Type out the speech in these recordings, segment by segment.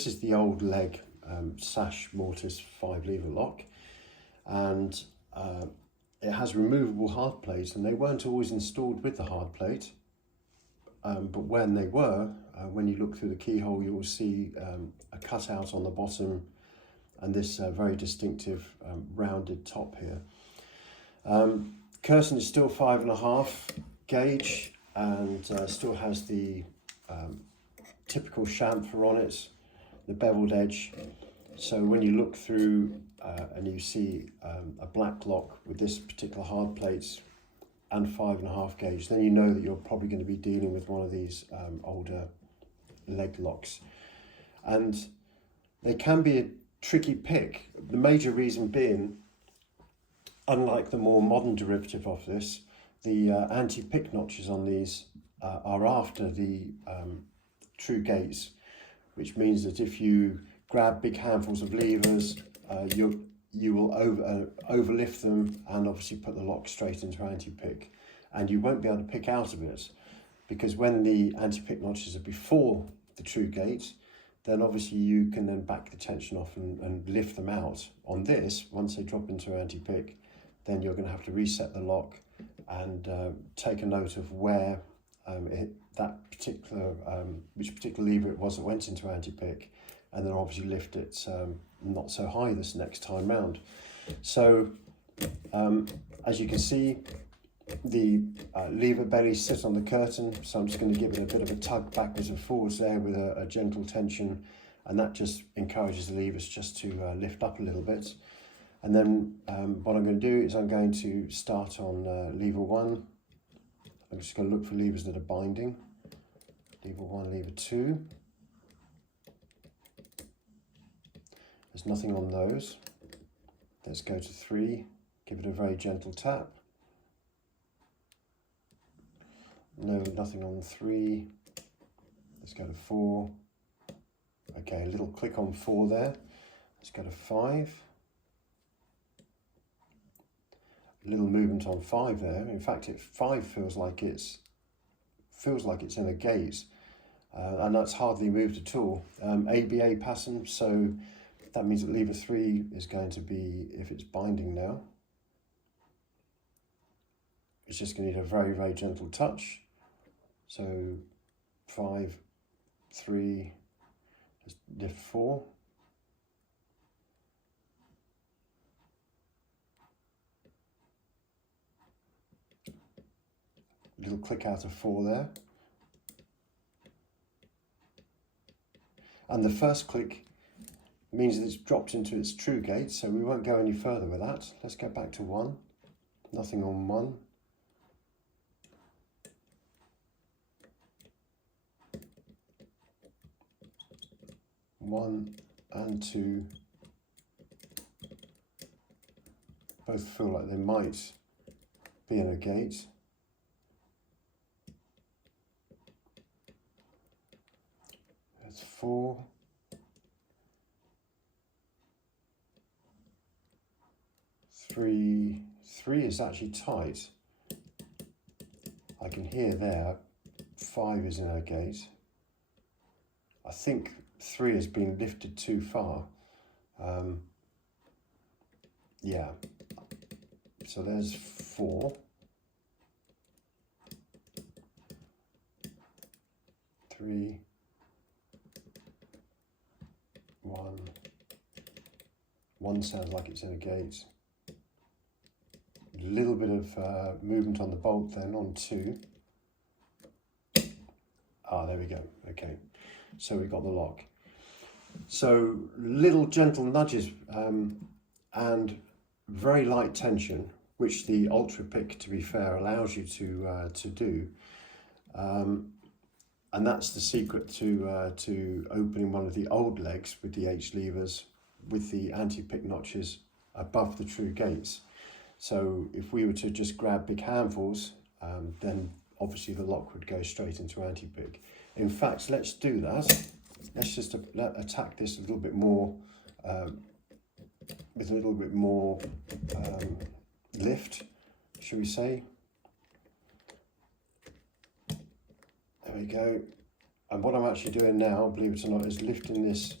this is the Old Legge sash mortise 5-lever lock, and it has removable hard plates, and they weren't always installed with the hard plate, but when they were, when you look through the keyhole, you will see a cutout on the bottom and this very distinctive rounded top here. Curtain is still 5.5 gauge and still has the typical chamfer on it, the beveled edge. So when you look through and you see a black lock with this particular hard plates and 5.5 gauge, then you know that you're probably going to be dealing with one of these older Legge locks. And they can be a tricky pick. The major reason being, unlike the more modern derivative of this, the anti-pick notches on these are after the true gates, which means that if you grab big handfuls of levers, you will overlift them and obviously put the lock straight into anti-pick, and you won't be able to pick out of it, because when the anti-pick notches are before the true gate, then obviously you can then back the tension off and lift them out. On this, once they drop into anti-pick, then you're going to have to reset the lock and take a note of where which particular lever it was that went into anti-pick, and then obviously lift it not so high this next time round. So as you can see, the lever bellies sit on the curtain, so I'm just going to give it a bit of a tug backwards and forwards there with a gentle tension, and that just encourages the levers just to lift up a little bit. And then what I'm going to do is I'm going to start on lever 1. I'm just going to look for levers that are binding. Lever 1, lever 2. There's nothing on those. Let's go to 3, give it a very gentle tap. No, nothing on 3. Let's go to 4. Okay, a little click on 4 there. Let's go to 5. A little movement on 5 there. In fact, 5 feels like it's in a gate, and that's hardly moved at all. ABA pattern, so that means that lever 3 is going to be, if it's binding now, it's just going to need a very, very gentle touch. So 5, 3, just lift 4. Little click out of 4 there. And the first click means that it's dropped into its true gate, so we won't go any further with that. Let's go back to 1. Nothing on 1. One and 2 both feel like they might be in a gate. That's 4. 3 is actually tight. I can hear there 5 is in a gate. I think 3 has been lifted too far. Yeah, so there's 4. 3, 1. 1 sounds like it's in a gate. A little bit of movement on the bolt then on 2. Ah, there we go. Okay, so we got the lock. So little gentle nudges and very light tension, which the Ultra Pick, to be fair, allows you to do. And that's the secret to opening one of the old Legges with the H levers with the anti-pick notches above the true gates. So if we were to just grab big handfuls, then obviously the lock would go straight into anti-pick. In fact, let's do that. Let's just attack this a little bit more with a little bit more lift, shall we say. There we go. And what I'm actually doing now, believe it or not, is lifting this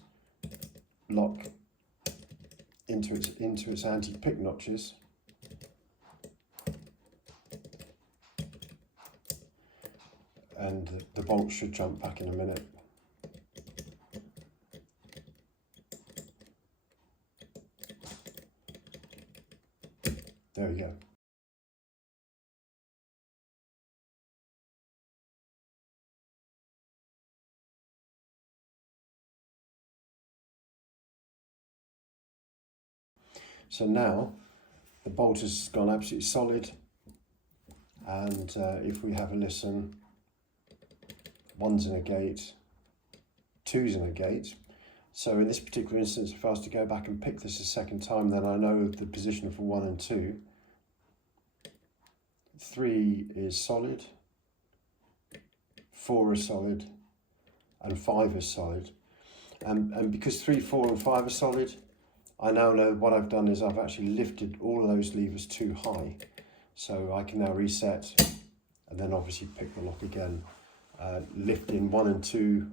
lock into its anti-pick notches. And the bolt should jump back in a minute. There we go. So now the bolt has gone absolutely solid, and if we have a listen, 1's in a gate, 2's in a gate. So in this particular instance, if I was to go back and pick this a second time, then I know the position for 1 and 2. 3 is solid, 4 is solid, and 5 is solid. And because 3, 4 and 5 are solid, I now know what I've done is I've actually lifted all of those levers too high. So I can now reset and then obviously pick the lock again, lifting 1 and 2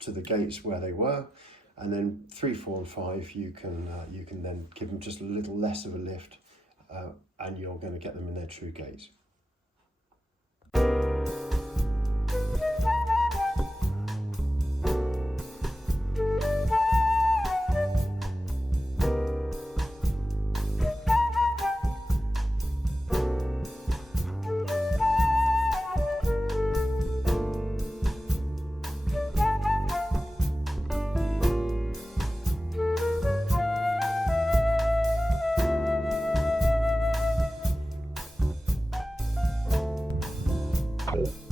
to the gates where they were, and then 3, 4 and 5 you can then give them just a little less of a lift, and you're going to get them in their true gates. Cool.